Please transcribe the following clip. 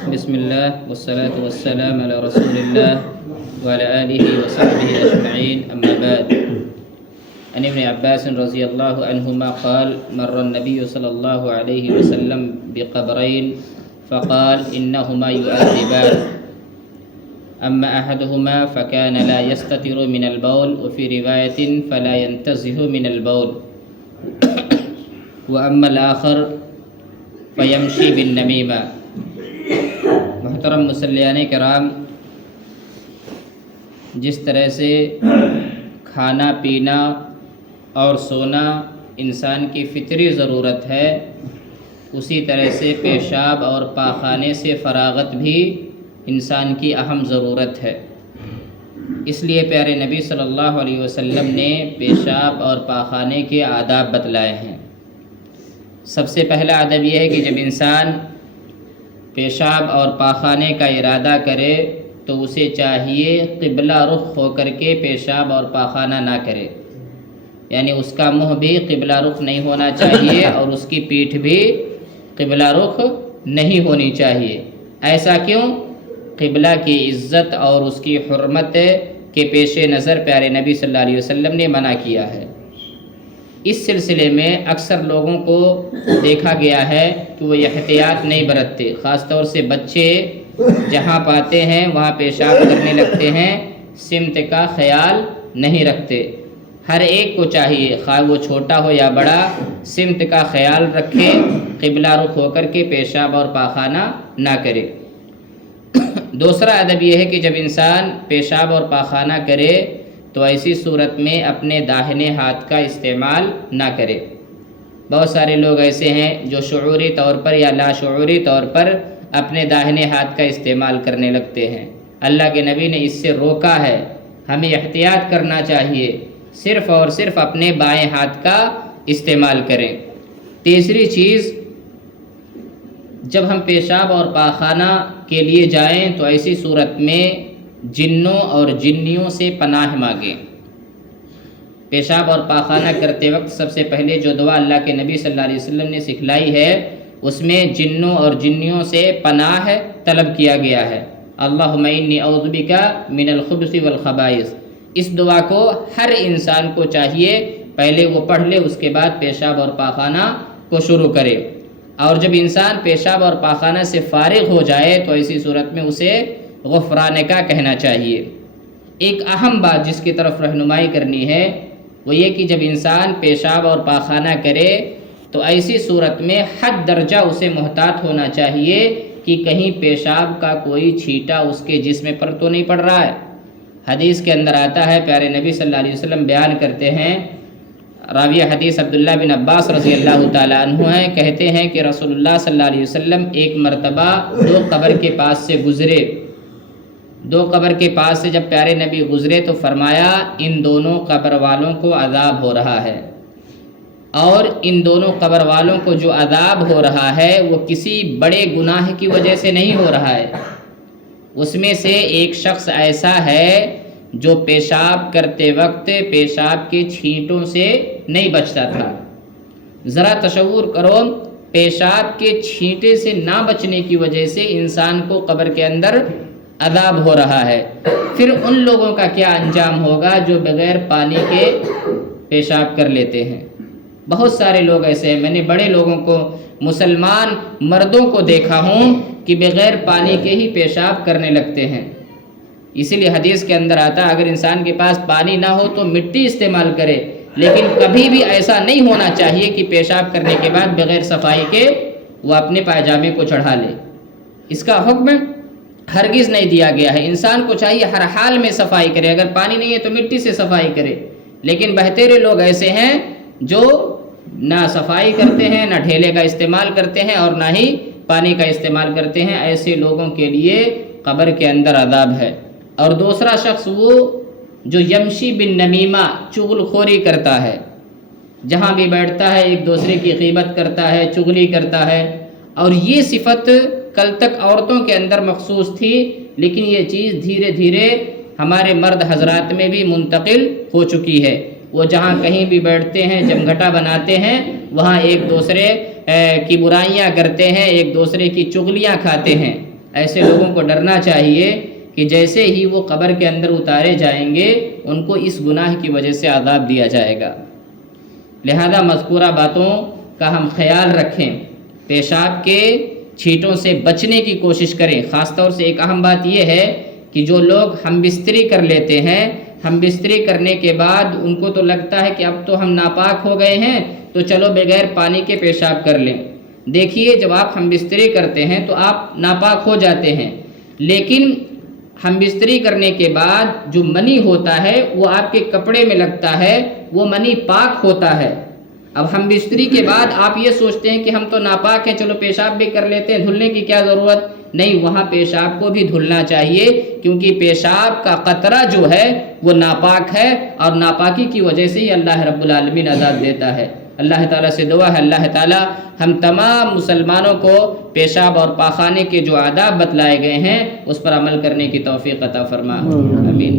بسم الله والصلاة والسلام على رسول الله وعلى آله وصحبه أجمعين أما بعد. عن ابن عباس رضي الله عنهما قال مر النبي صلى الله عليه وسلم بقبرين فقال إنهما يؤذبان أما أحدهما فكان لا يستتر من البول وفي رواية فلا ينتزه من البول وأما الآخر فيمشي بالنميمة. محترم مسلیان کرام، جس طرح سے کھانا پینا اور سونا انسان کی فطری ضرورت ہے، اسی طرح سے پیشاب اور پاخانے سے فراغت بھی انسان کی اہم ضرورت ہے. اس لیے پیارے نبی صلی اللہ علیہ وسلم نے پیشاب اور پاخانے کے آداب بتلائے ہیں. سب سے پہلا ادب یہ ہے کہ جب انسان پیشاب اور پاخانے کا ارادہ کرے تو اسے چاہیے قبلہ رخ ہو کر کے پیشاب اور پاخانہ نہ کرے، یعنی اس کا منہ بھی قبلہ رخ نہیں ہونا چاہیے اور اس کی پیٹھ بھی قبلہ رخ نہیں ہونی چاہیے. ایسا کیوں؟ قبلہ کی عزت اور اس کی حرمت کے پیش نظر پیارے نبی صلی اللہ علیہ وسلم نے منع کیا ہے. اس سلسلے میں اکثر لوگوں کو دیکھا گیا ہے کہ وہ احتیاط نہیں برتتے، خاص طور سے بچے جہاں پاتے ہیں وہاں پیشاب کرنے لگتے ہیں، سمت کا خیال نہیں رکھتے. ہر ایک کو چاہیے، خواہ وہ چھوٹا ہو یا بڑا، سمت کا خیال رکھے، قبلہ رخ ہو کر کے پیشاب اور پاخانہ نہ کرے. دوسرا ادب یہ ہے کہ جب انسان پیشاب اور پاخانہ کرے تو ایسی صورت میں اپنے داہنے ہاتھ کا استعمال نہ کرے. بہت سارے لوگ ایسے ہیں جو شعوری طور پر یا لاشعوری طور پر اپنے داہنے ہاتھ کا استعمال کرنے لگتے ہیں. اللہ کے نبی نے اس سے روکا ہے. ہمیں احتیاط کرنا چاہیے، صرف اور صرف اپنے بائیں ہاتھ کا استعمال کریں. تیسری چیز، جب ہم پیشاب اور پاخانہ کے لیے جائیں تو ایسی صورت میں جنوں اور جنیوں سے پناہ مانگیں. پیشاب اور پاخانہ کرتے وقت سب سے پہلے جو دعا اللہ کے نبی صلی اللہ علیہ وسلم نے سکھلائی ہے اس میں جنوں اور جنیوں سے پناہ طلب کیا گیا ہے. اللہم انی اعوذ بک من الخبث والخبائث. اس دعا کو ہر انسان کو چاہیے پہلے وہ پڑھ لے، اس کے بعد پیشاب اور پاخانہ کو شروع کرے. اور جب انسان پیشاب اور پاخانہ سے فارغ ہو جائے تو ایسی صورت میں اسے غفرانک کہنا چاہیے. ایک اہم بات جس کی طرف رہنمائی کرنی ہے وہ یہ کہ جب انسان پیشاب اور پاخانہ کرے تو ایسی صورت میں حد درجہ اسے محتاط ہونا چاہیے کہ کہیں پیشاب کا کوئی چھیٹا اس کے جسم پر تو نہیں پڑ رہا ہے. حدیث کے اندر آتا ہے، پیارے نبی صلی اللہ علیہ وسلم بیان کرتے ہیں، راوی حدیث عبداللہ بن عباس رضی اللہ تعالیٰ عنہ ہیں، کہتے ہیں کہ رسول اللہ صلی اللہ علیہ وسلم ایک مرتبہ دو قبر کے پاس سے گزرے. دو قبر کے پاس سے جب پیارے نبی گزرے تو فرمایا ان دونوں قبر والوں کو عذاب ہو رہا ہے، اور ان دونوں قبر والوں کو جو عذاب ہو رہا ہے وہ کسی بڑے گناہ کی وجہ سے نہیں ہو رہا ہے. اس میں سے ایک شخص ایسا ہے جو پیشاب کرتے وقت پیشاب کے چھینٹوں سے نہیں بچتا تھا. ذرا تصور کرو، پیشاب کے چھینٹے سے نہ بچنے کی وجہ سے انسان کو قبر کے اندر عذاب ہو رہا ہے. پھر ان لوگوں کا کیا انجام ہوگا جو بغیر پانی کے پیشاب کر لیتے ہیں. بہت سارے لوگ ایسے ہیں، میں نے بڑے لوگوں کو، مسلمان مردوں کو دیکھا ہوں کہ بغیر پانی کے ہی پیشاب کرنے لگتے ہیں. اسی لیے حدیث کے اندر آتا ہے اگر انسان کے پاس پانی نہ ہو تو مٹی استعمال کرے، لیکن کبھی بھی ایسا نہیں ہونا چاہیے کہ پیشاب کرنے کے بعد بغیر صفائی کے وہ اپنے پائجامے کو چڑھا لے. اس کا حکم ہرگز نہیں دیا گیا ہے. انسان کو چاہیے ہر حال میں صفائی کرے، اگر پانی نہیں ہے تو مٹی سے صفائی کرے. لیکن بہتیرے لوگ ایسے ہیں جو نہ صفائی کرتے ہیں، نہ ڈھیلے کا استعمال کرتے ہیں اور نہ ہی پانی کا استعمال کرتے ہیں. ایسے لوگوں کے لیے قبر کے اندر عذاب ہے. اور دوسرا شخص وہ جو یمشی بن نمیمہ، چغل خوری کرتا ہے، جہاں بھی بیٹھتا ہے ایک دوسرے کی غیبت کرتا ہے، چغلی کرتا ہے. اور یہ صفت کل تک عورتوں کے اندر مخصوص تھی، لیکن یہ چیز دھیرے دھیرے ہمارے مرد حضرات میں بھی منتقل ہو چکی ہے. وہ جہاں کہیں بھی بیٹھتے ہیں، جمگھٹا بناتے ہیں، وہاں ایک دوسرے کی برائیاں کرتے ہیں، ایک دوسرے کی چغلیاں کھاتے ہیں. ایسے لوگوں کو ڈرنا چاہیے کہ جیسے ہی وہ قبر کے اندر اتارے جائیں گے ان کو اس گناہ کی وجہ سے عذاب دیا جائے گا۔ لہذا مذکورہ باتوں کا ہم خیال رکھیں، پیشاب کے چھینٹوں سے بچنے کی کوشش کریں۔ خاص طور سے ایک اہم بات یہ ہے کہ جو لوگ ہم بستری کر لیتے ہیں، ہم بستری کرنے کے بعد ان کو تو لگتا ہے کہ اب تو ہم ناپاک ہو گئے ہیں تو چلو بغیر پانی کے پیشاب کر لیں۔ دیکھیے جب آپ ہم بستری کرتے ہیں تو آپ ناپاک ہو جاتے ہیں، لیکن ہم بستری کرنے کے بعد جو منی ہوتا ہے وہ آپ کے کپڑے میں لگتا ہے، وہ منی پاک ہوتا ہے۔ اب ہم بستری کے بعد آپ یہ سوچتے ہیں کہ ہم تو ناپاک ہیں، چلو پیشاب بھی کر لیتے ہیں، دھلنے کی کیا ضرورت؟ نہیں، وہاں پیشاب کو بھی دھلنا چاہیے، کیونکہ پیشاب کا قطرہ جو ہے وہ ناپاک ہے، اور ناپاکی کی وجہ سے ہی اللہ رب العالمین عذاب دیتا ہے۔ اللہ تعالیٰ سے دعا ہے اللہ تعالیٰ ہم تمام مسلمانوں کو پیشاب اور پاخانے کے جو آداب بتلائے گئے ہیں اس پر عمل کرنے کی توفیق عطا فرما، آمین۔